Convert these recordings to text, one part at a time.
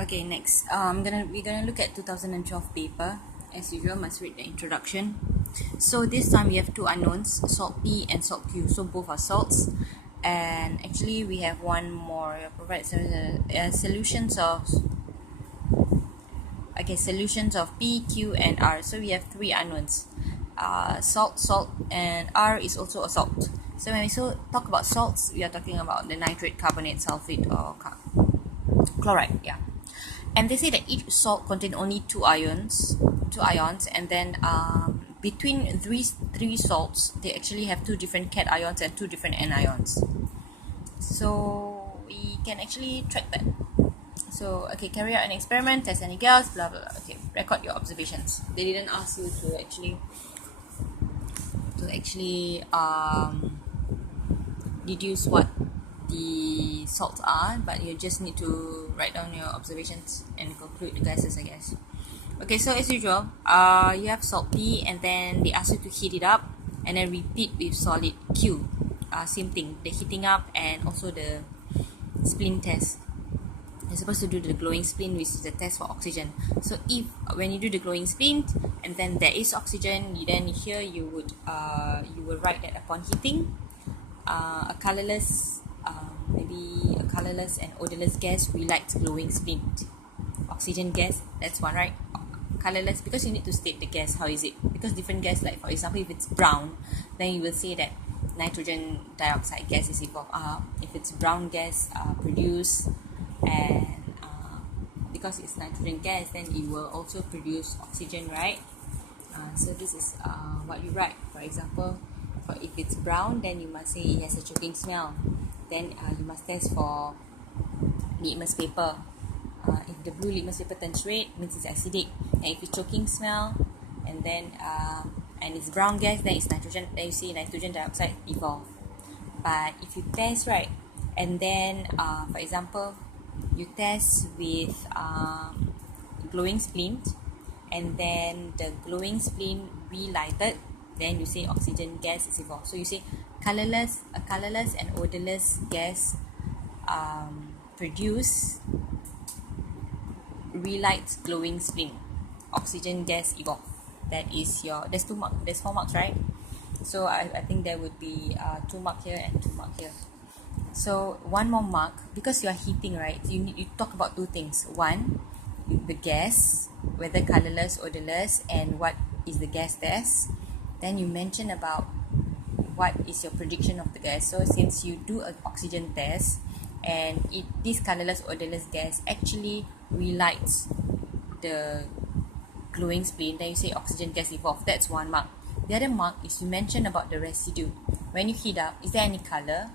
Okay, next, we're gonna look at 2012 paper. As usual, must read the introduction. So this time we have two unknowns, salt P and salt Q. So both are salts, and actually we have one more. Provide solutions of solutions of P, Q, and R. So we have three unknowns. Salt, and R is also a salt. So when we talk about salts, we are talking about the nitrate, carbonate, sulfate, or chloride. Yeah. And they say that each salt contains only two ions, and then between three salts, they actually have two different cations and two different anions. So we can actually track that. So okay, carry out an experiment, test any gas, blah blah blah. Okay, record your observations. They didn't ask you to actually deduce what the salts are, but you just need to write down your observations and conclude the gases, I guess. Okay, so as usual, you have salt P, and then they ask you to heat it up and then repeat with solid Q. Same thing, the heating up and also the splint test. You're supposed to do the glowing splint, which is the test for oxygen. So if when you do the glowing splint and then there is oxygen, then here you will write that upon heating, a colorless and odorless gas relights glowing splint. Oxygen gas, that's one, right? Colorless, because you need to state the gas, how is it? Because different gas, like for example, if it's brown, then you will say that nitrogen dioxide gas is evolved. If it's brown gas produced, and because it's nitrogen gas, then it will also produce oxygen, right? So this is what you write. For example, if it's brown, then you must say it has a choking smell. Then you must test for litmus paper. If the blue litmus paper turns red, means it's acidic. And if it's choking smell, and then and it's brown gas, then it's nitrogen. Then you see nitrogen dioxide evolve. But if you test, right, and then for example, you test with glowing splint, and then the glowing splint relighted, then you say oxygen gas is evolved. So you say a colorless and odorless gas produce relights glowing splint, oxygen gas evolved. That is there's 4 marks, right? So I think there would be 2 mark here and 2 mark here. So one more mark, because you are heating, right? You talk about two things. One, the gas, whether colorless, odorless, and what is the gas test. Then you mention about what is your prediction of the gas. So since you do an oxygen test, and this colorless, odorless gas actually relights the glowing splint, then you say oxygen gas evolved. That's 1 mark. The other mark is you mention about the residue. When you heat up, is there any color?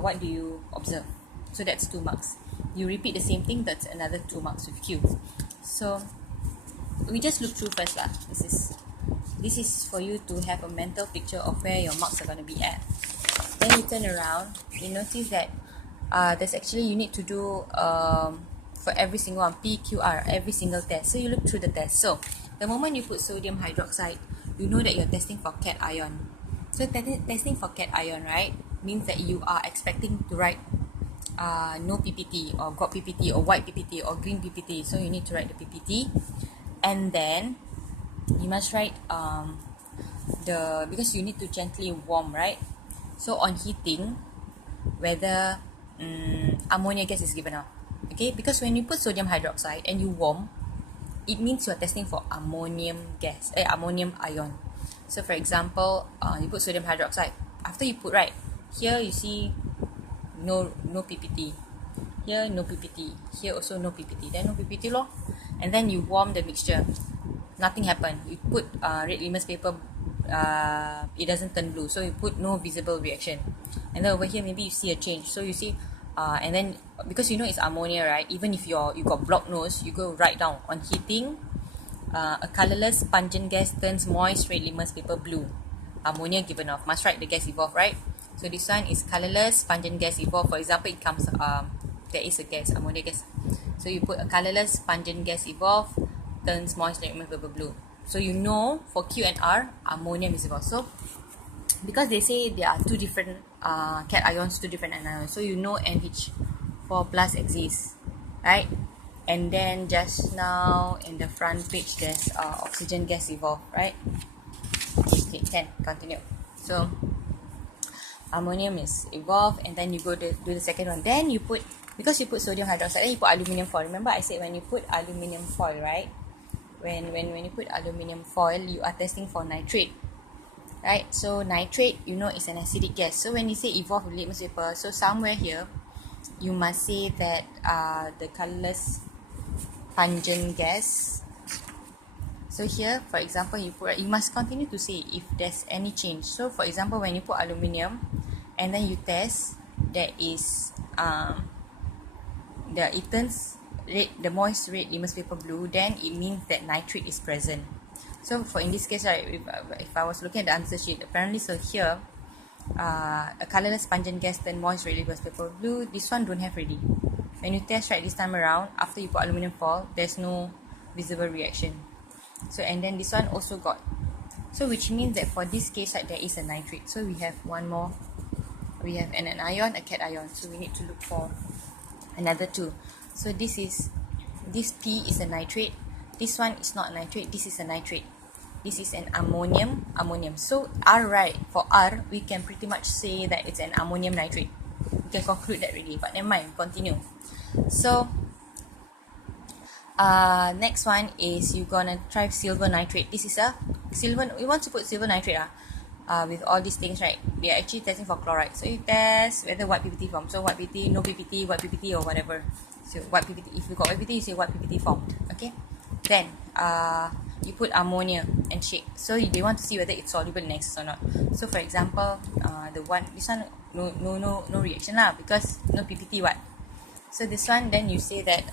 What do you observe? So that's 2 marks. You repeat the same thing, that's another 2 marks with Q. So we just look through first lah. This is for you to have a mental picture of where your marks are going to be at. Then you turn around, you notice that there's actually, you need to do for every single one, P, Q, R, every single test. So you look through the test. So the moment you put sodium hydroxide, you know that you're testing for cation. So testing for cation, right, means that you are expecting to write no PPT or got PPT or white PPT or green PPT. So you need to write the PPT, and then you must write because you need to gently warm, right? So on heating, whether ammonia gas is given out. Okay, because when you put sodium hydroxide and you warm, it means you're testing for ammonium ion. So for example, you put sodium hydroxide. After you put, right, here you see no PPT. Here no PPT. Here also no PPT. Then no PPT lor. And then you warm the mixture. Nothing happened. You put red litmus paper, it doesn't turn blue. So you put no visible reaction. And then over here maybe you see a change. So you see and then because you know it's ammonia, right, even if you got blocked nose, you go write down on heating, a colorless pungent gas turns moist red litmus paper blue. Ammonia given off. Must write the gas evolved, right? So this one is colorless pungent gas evolved. For example, it comes there is a gas, ammonia gas. So you put a colorless pungent gas evolved turns moist red litmus paper blue. So you know for Q and R, ammonium is evolved. So because they say there are two different cations, two different anions, so you know NH4 plus exists, right? and then just now in the front page there's oxygen gas evolved, right? Okay, can continue. So ammonium is evolved, and then you go to do the second one. Then you put, because you put sodium hydroxide, then you put aluminium foil. Remember I said when you put aluminium foil, right? When you put aluminium foil, you are testing for nitrate, right? So nitrate, you know, is an acidic gas. So when you say evolve with litmus paper, so somewhere here you must say that the colorless pungent gas. So here, for example, you must continue to say if there's any change. So for example, when you put aluminium and then you test, there is it turns red, the moist red litmus paper blue, then it means that nitrate is present. So for in this case, right, if I was looking at the answer sheet, apparently, so here a colorless pungent gas turn moist red litmus paper blue. This one don't have already. When you test, right, this time around, after you put aluminium foil, there's no visible reaction. So and then this one also got, so which means that for this case, right, there is a nitrate. So we have one more, we have an anion, a cation, so we need to look for another two. So this P is a nitrate, this one is not a nitrate, this is a nitrate, this is an ammonium. So R, right, for R we can pretty much say that it's an ammonium nitrate. We can conclude that really, but never mind, continue. So next one is you're gonna try silver nitrate. This is a silver, we want to put silver nitrate with all these things, right? We are actually testing for chloride. So you test whether what PPT formed. So what PPT, no PPT, what PPT, or whatever. So what PPT, if you got PPT, you say what PPT formed. Okay. Then you put ammonia and shake. So they want to see whether it's soluble in excess or not. So for example, this one no reaction lah, because no PPT what. So this one, then you say that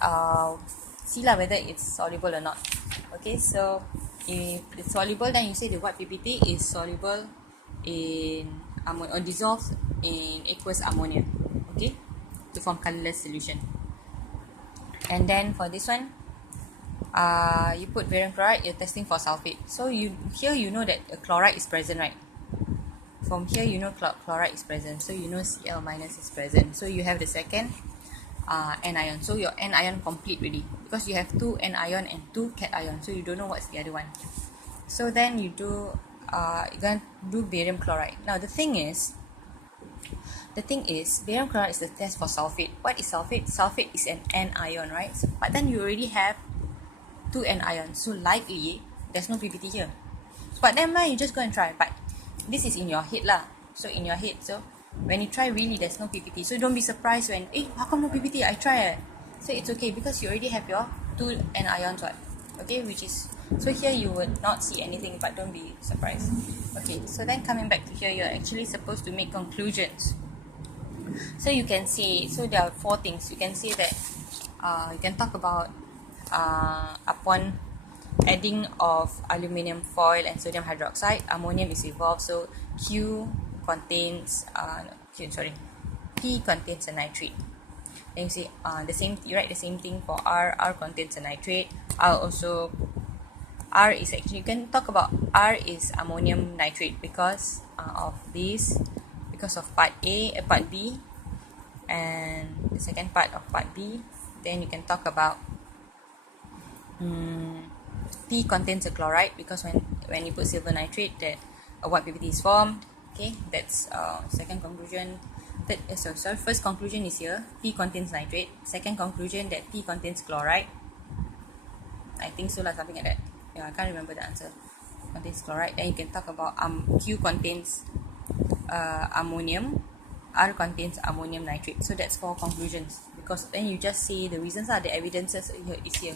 see lah whether it's soluble or not. Okay, so if it's soluble, then you say the white PPT is soluble in ammonia or dissolved in aqueous ammonia, okay, to form colorless solution. And then for this one, you put barium chloride, you're testing for sulfate. So here you know that a chloride is present, right? From here you know chloride is present, so you know Cl minus is present. So you have the second anion. So your anion complete really, because you have two anion and two cation, so you don't know what's the other one. So then you do you're going to do barium chloride. Now the thing is barium chloride is the test for sulfate. What is sulfate? Sulfate is an anion, right? So, but then you already have two anions, so likely there's no PPT here. But never mind, you just go and try. But this is in your head lah. So in your head, so when you try, really there's no PPT. So don't be surprised when, how come no PPT? I try it. So it's okay, because you already have your two anions, what? Okay, which is, so here you would not see anything, but don't be surprised. Okay, so then coming back to here, you're actually supposed to make conclusions. So you can say, so there are four things. You can say that you can talk about upon adding of aluminium foil and sodium hydroxide, ammonium is evolved. So P contains a nitrate. Then you say you write the same thing for R contains a nitrate. R is actually, you can talk about R is ammonium nitrate because of this, because of part B, and the second part of part B. Then you can talk about P contains a chloride, because when you put silver nitrate, that a white PPT is formed. Okay, that's second conclusion. First conclusion is here, P contains nitrate. Second conclusion, that P contains chloride. I think so, like something like that. Yeah, I can't remember the answer. Contains chloride. Then you can talk about Q contains ammonium. R contains ammonium nitrate. So that's four conclusions. Because then you just say the reasons are the evidences is here.